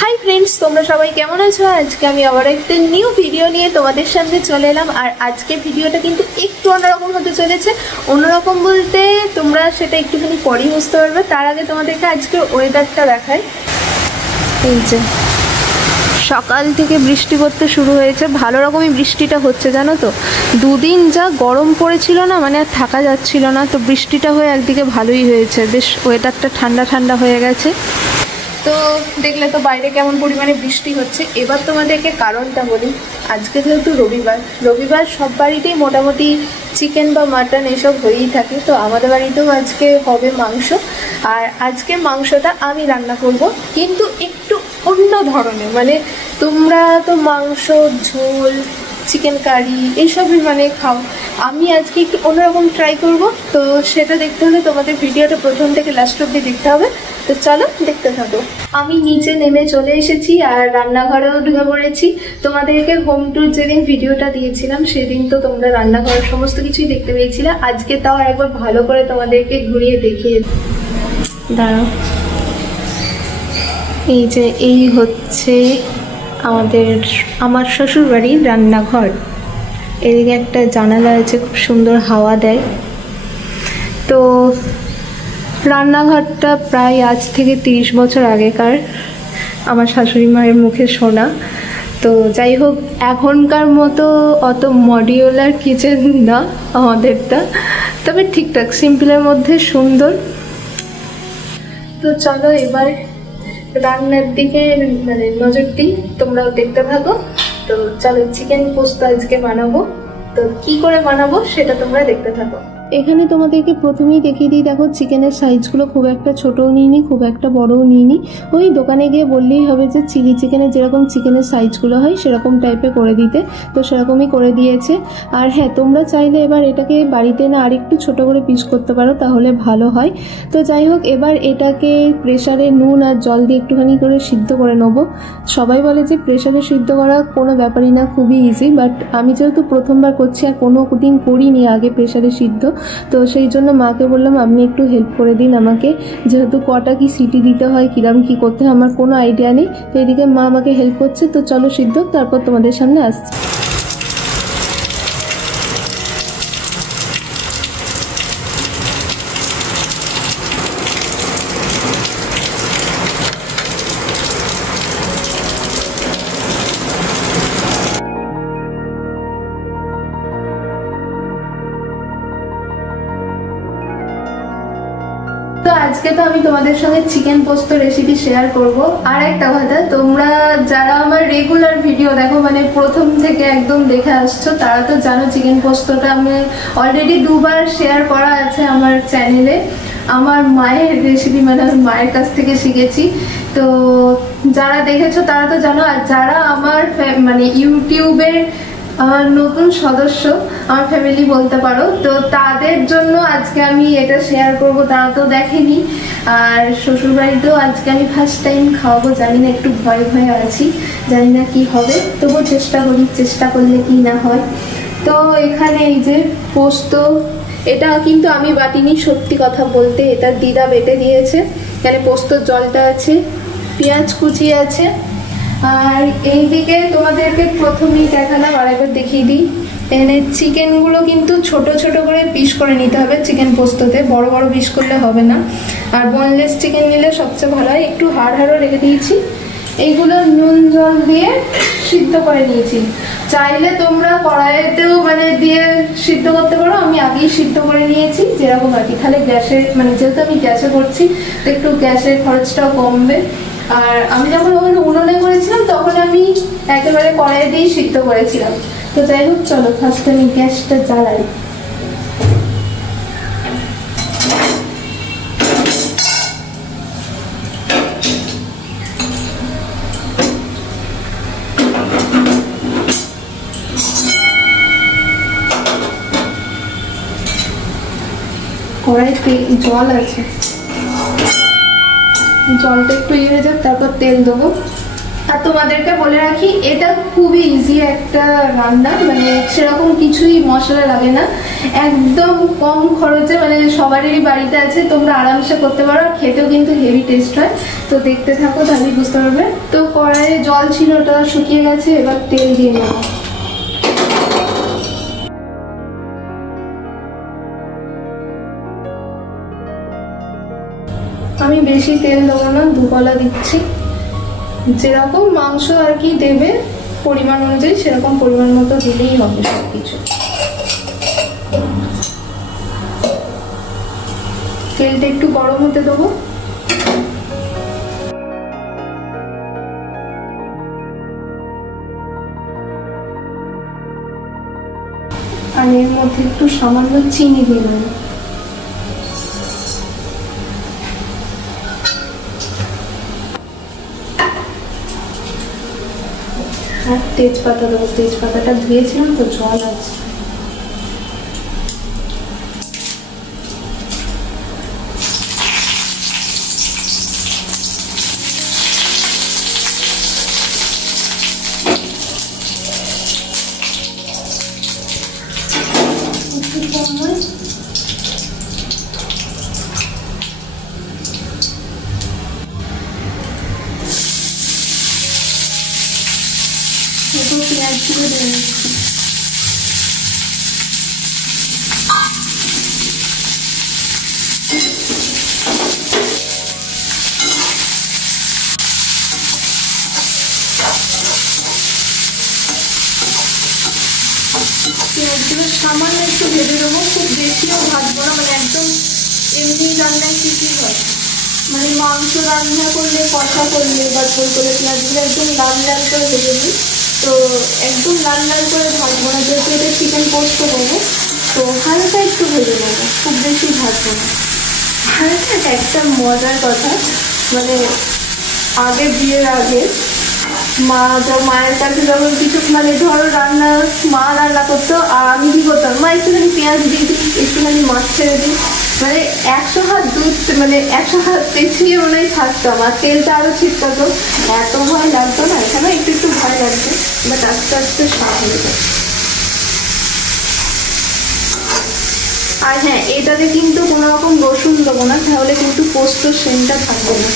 Hi friends তোমরা সবাই কেমন আছো? আজকে আমি আবার একটা নিউ ভিডিও নিয়ে তোমাদের সামনে চলে এলাম। আর আজকে ভিডিওটা কিন্তু একটু অন্যরকম হতে চলেছে। অন্যরকম বলতে তোমরা সেটা একটুখানি পরেই বুঝতে পারবে। তার আগে তোমাদেরকে আজকে ওয়েদারটা দেখাই। এই যে সকাল থেকে বৃষ্টি পড়তে শুরু হয়েছে, ভালো রকমই বৃষ্টিটা হচ্ছে জানো তো। দুদিন যা গরম পড়েছিল না, মানে আর থাকা যাচ্ছিল না। তো বৃষ্টিটা হয়ে একদিকে ভালোই হয়েছে, বেশ ওয়েদারটা ঠান্ডা ঠান্ডা হয়ে গেছে। তো দেখলে তো বাইরে কেমন পরিমাণে বৃষ্টি হচ্ছে। এবার তোমাদেরকে কারণটা বলি। আজকে যেহেতু রবিবার সব বাড়িতেই মোটামুটি চিকেন বা মাটন এসব হয়েই থাকে। তো আমাদের বাড়িতেও আজকে হবে মাংস। আর আজকে মাংসটা আমি রান্না করব, কিন্তু একটু অন্য ধরনের। মানে তোমরা তো মাংস ঝোল চিকেন কারি এইসবই মানে খাও, আমি আজকে একটু অন্যরকম ট্রাই করব। তো সেটা দেখতে হলে তোমাদের ভিডিওটা প্রথম থেকে লাস্ট অবধি দেখতে হবে। তো চলো দেখতে থাকো। আমি নিচে নেমে চলে এসেছি আর রান্নাঘরেও ঢুকে পড়েছি। তোমাদেরকে হোম ট্যুর যেদিন ভিডিওটা দিয়েছিলাম সেদিন তো তোমরা রান্নাঘরের সমস্ত কিছুই দেখতে পেয়েছিলে। আজকে তাও একবার ভালো করে তোমাদেরকে ঘুরিয়ে দেখিয়ে দাঁড়াও। এই যে এই হচ্ছে আমার শ্বশুর বাড়ির রান্নাঘর। এদিকে একটা জানালা আছে, খুব সুন্দর হাওয়া দেয়। তো রান্নাঘরটা প্রায় আজ থেকে 30 বছর আগেকার, আমার শাশুড়ি মায়ের মুখে শোনা। তো যাই হোক, এখনকার মতো অত মডিউলার কিচেন না আমাদেরটা, তবে ঠিকঠাক সিম্পলের মধ্যে সুন্দর। তো চলো এবার রান্নার দিকে মানে নজর দিই, তোমরাও দেখতে থাকো। তো চলো চিকেন পোস্ত আজকে বানাবো। তো কি করে বানাবো সেটা তোমরা দেখতে থাকো। এখানে তোমাদেরকে প্রথমেই দেখিয়ে দিই। দেখো চিকেনের সাইজগুলো খুব একটা ছোটও নিইনি, খুব একটা বড়ও নিইনি। ওই দোকানে গিয়ে বললেই হবে যে চিলি চিকেনের যেরকম চিকেনের সাইজগুলো হয় সেরকম টাইপে করে দিতে। তো সেরকমই করে দিয়েছে। আর হ্যাঁ, তোমরা চাইলে এবার এটাকে বাড়িতে না আরেকটু ছোট করে পিস করতে পারো, তাহলে ভালো হয়। তো যাই হোক, এবার এটাকে প্রেসারে নুন আর জল দিয়ে একটুখানি করে সিদ্ধ করে নেবো। সবাই বলে যে প্রেসারে সিদ্ধ করা কোনো ব্যাপারই না, খুবই ইজি। বাট আমি যেহেতু প্রথমবার করছি আর কোনো দিন করিনি আগে প্রেসারে সিদ্ধ, তো সেই জন্য মাকে বললাম আপনি একটু হেল্প করে দিন আমাকে, যেহেতু কটা কি সিটি দিতে হয়, কিরম কি করতে হয় আমার কোনো আইডিয়া নেই। তো এদিকে মা আমাকে হেল্প করছে। তো চলো সিদ্ধ, তারপর তোমাদের সামনে আসছি। তো আজকে তো আমি তোমাদের সঙ্গে চিকেন পোস্ত রেসিপি শেয়ার করব। আর একটা কথা, তোমরা যারা আমার রেগুলার ভিডিও দেখো, মানে প্রথম থেকে একদম দেখে আসছো, তারা তো জানো চিকেন পোস্তটা আমি অলরেডি 2বার শেয়ার করা আছে আমার চ্যানেলে। আমার মায়ের রেসিপি, মানে আমি মায়ের কাছ থেকে শিখেছি। তো যারা দেখেছো তারা তো জানো। আর যারা আমার মানে ইউটিউবের আমার নতুন সদস্য, আমার ফ্যামিলি বলতে পারো, তো তাদের জন্য আজকে আমি এটা শেয়ার করব। তারা তো দেখেনি। আর শ্বশুরবাড়িতেও আজকে আমি ফার্স্ট টাইম খাওয়াবো। জানি না, একটু ভয়ে ভয়ে আছি, জানি না কি হবে, তবুও চেষ্টা করলে কি না হয়। তো এখানে এই যে পোস্ত, এটা কিন্তু আমি বাটিনি, সত্যি কথা বলতে এটা দিদা বেটে দিয়েছে। এখানে পোস্তর জলটা আছে, পেঁয়াজ কুচি আছে। আর এইদিকে তোমাদেরকে প্রথমেই দেখালাম, আর একবার দেখিয়ে দিই। এখানে চিকেনগুলো কিন্তু ছোট ছোট করে পিস করে নিতে হবে চিকেন পোস্ততে, বড় বড় পিস করলে হবে না। আর বোনলেস চিকেন নিলে সবচেয়ে ভালো হয়। একটু হাড়ও রেখে দিয়েছি। এইগুলো নুন জল দিয়ে সিদ্ধ করে নিয়েছি। চাইলে তোমরা কড়াইতেও মানে দিয়ে সিদ্ধ করতে পারো, আমি আগেই সিদ্ধ করে নিয়েছি যেরকম আর কি। তাহলে গ্যাসের মানে যেহেতু আমি গ্যাসে করছি, তো একটু গ্যাসের খরচটাও কমবে। আর আমি যখন ওখানে উনুনে করেছিলাম তখন আমি একেবারে কড়াই দিয়েই সিদ্ধ করেছিলাম। তো যাই হোক, চলো ফার্স্টে আমি গ্যাসটা জ্বালাই। কড়াইতে জল আছে, জলটা একটু হয়ে যাক, তারপর তেল দেবো। আর তোমাদেরকে বলে রাখি, এটা খুবই ইজি একটা রান্না, মানে সেরকম কিছুই মশলা লাগে না, একদম কম খরচে, মানে সবারই বাড়িতে আছে, তোমরা আরামসে করতে পারো। খেতেও কিন্তু হেভি টেস্ট হয়। তো দেখতে থাকো, তাহলেই বুঝতে পারবে। তো কড়াইয়ে জল ছিল, ওটা শুকিয়ে গেছে। এবার তেল দিয়ে নেব। আমি বেশি তেল দেবো না, 2 কলা দিচ্ছি। যেরকম মাংস আর কি দেবে পরিমাণ অনুযায়ী সেরকম পরিমাণ মতো দিলেই হবে সবকিছু। তেলটা একটু গরম হতে দেবো। আর এর মধ্যে একটু সামান্য চিনি দিয়ে দেবো। আর তেজপাতা দেবো। তেজপাতাটা ধুয়েছিলাম তো, জল আছে। পেঁয়াজগুলো দিয়ে নিচ্ছি। পেঁয়াজগুলো সামান্য একটু ভেজে দেবো, খুব বেশিও ভাজবো না। মানে একদম এমনি রান্নায় কি কি হয়, মানে মাংস রান্না করলে, কষা করলে বা ঝোল করলে পেঁয়াজগুলো একদম লাল লাল করে ভেজে দিই। তো একদম লাল লাল করে ভাজবো না, যেহেতু এটা চিকেন পোস্ত করবো। তো হালকা একটু ভেজে নেবো, খুব বেশি ভাজবো না। হালকা একটা মজার কথা, মানে আগে বিয়ের আগে মায়ের কাছে যখন কিছু মানে ধরো মা রান্না করতো, আর আমি কি করতাম, মা একটুখানি পেঁয়াজ দিয়ে দিই, একটুখানি মাছ ছেড়ে দিই, মানে 100 হাত দুধ, মানে 100 হাত পেছিয়ে মনে হয় থাকতাম। আর তেলটা আরো ছিটকাতো, এত ভয় লাগতো না। এখানে একটু একটু ভয় লাগতো, বাট আস্তে আস্তে সব হয়ে যায়। আর হ্যাঁ, এটাতে কিন্তু কোনো রকম রসুন দেবো না, তাহলে কিন্তু পোস্তর সেন্টটা থাকবে না।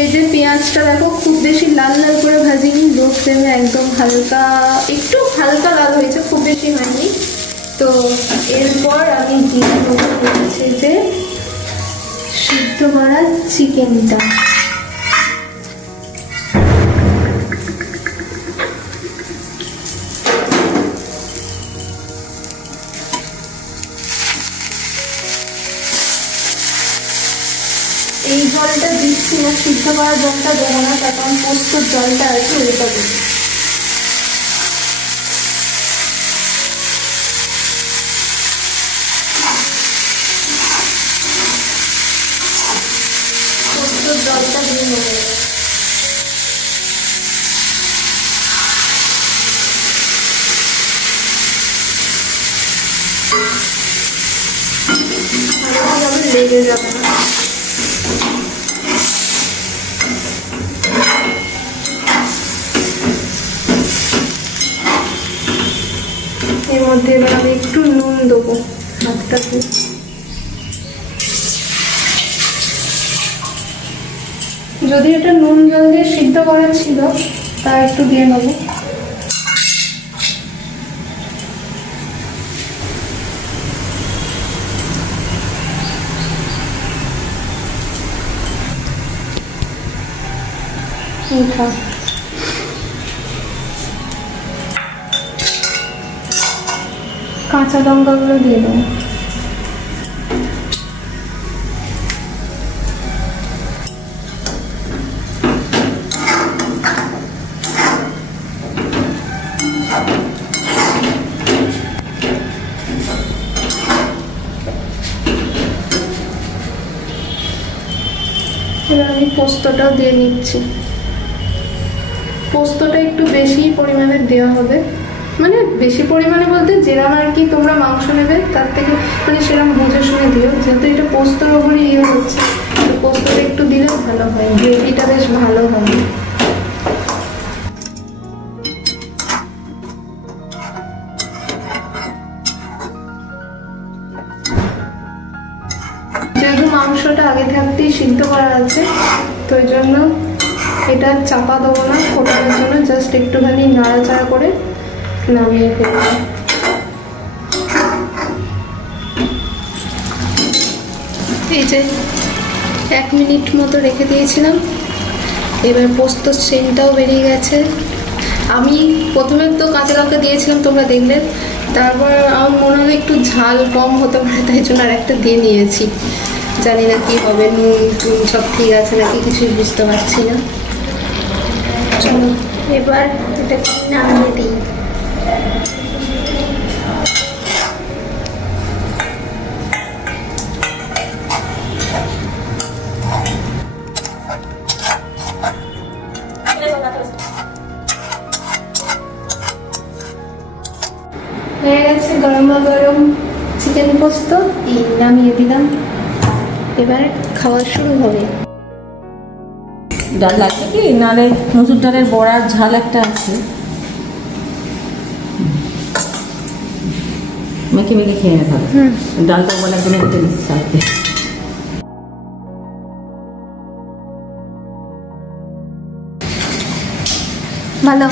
এই যে পেঁয়াজটা দেখো খুব বেশি লাল লাল করে ভাজিনি, লো ফ্লেমে একদম হালকা, একটু হালকা লাল হয়েছে, খুব বেশি হয়নি। তো এরপর আমি দিয়ে দেবো হচ্ছে যে সিদ্ধ করা চিকেনটা। এই জলটা দিচ্ছি না, সিদ্ধ করার জলটা দেবো না, কারণ পোস্তর জলটা আছে ওটা দেবো। পোস্তর জলটা দিয়ে নেবো। লেগে যাবে না। এর মধ্যে এবার আমি একটু নুন দেবো হাতটাতে। যদি এটা নুন জল দিয়ে সিদ্ধ করা ছিল তা একটু দিয়ে নেবো। কাঁচা লঙ্কাগুলো দিয়ে দেবো। এবার আমি পোস্তটাও দিয়ে নিচ্ছি। পোস্তটা একটু বেশি পরিমাণে দেওয়া হবে, মানে বেশি পরিমাণে বলতে যেরকম আর কি তোমরা মাংস নেবে তার থেকে মানে সেরকম বুঝে শুনে দিও, যেহেতু এটা পোস্তর ওপরে ইয়ে হচ্ছে। পোস্তটা একটু দিলেও ভালো হয়, গ্রেভিটা বেশ ভালো হবে। যেহেতু মাংসটা আগে থাকতেই সিদ্ধ করা আছে, তো ওই জন্য এটা চাপা দেবো না ফোটানোর জন্য, জাস্ট একটুখানি নাড়াচাড়া করে নামিয়ে ফেলবো। এই যে 1 মিনিট মতো রেখে দিয়েছিলাম, এবার পোস্তর সেন্টটাও বেরিয়ে গেছে। আমি প্রথমে তো কাঁচা লঙ্কা দিয়েছিলাম, তোমরা দেখলে, তারপর আমার মনে হলো একটু ঝাল কম হতে পারে, তাই জন্য আর একটা দিয়ে নিয়েছি। জানি না কি হবে, নুন টুন সব ঠিক আছে নাকি কিছুই বুঝতে পারছি না। চলো এবার এটা নামিয়ে দিই। হয়ে গেছে গরম গরম চিকেন পোস্ত, নামিয়ে দিলাম। এবার খাওয়া শুরু হবে। ডাল লাগবে কি? নালে মসুর ডালের বড়ার ঝাল একটা আছে, মেখে মেখে খেয়ে নেওয়া ভালো। ডালটা বলে একদম কেটে নিচ্ছি সাইডে। ভালো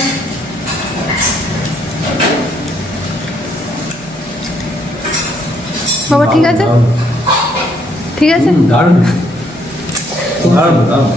বাবা, ঠিক আছে ঠিক আছে। দারুণ দারুণ দারুণ।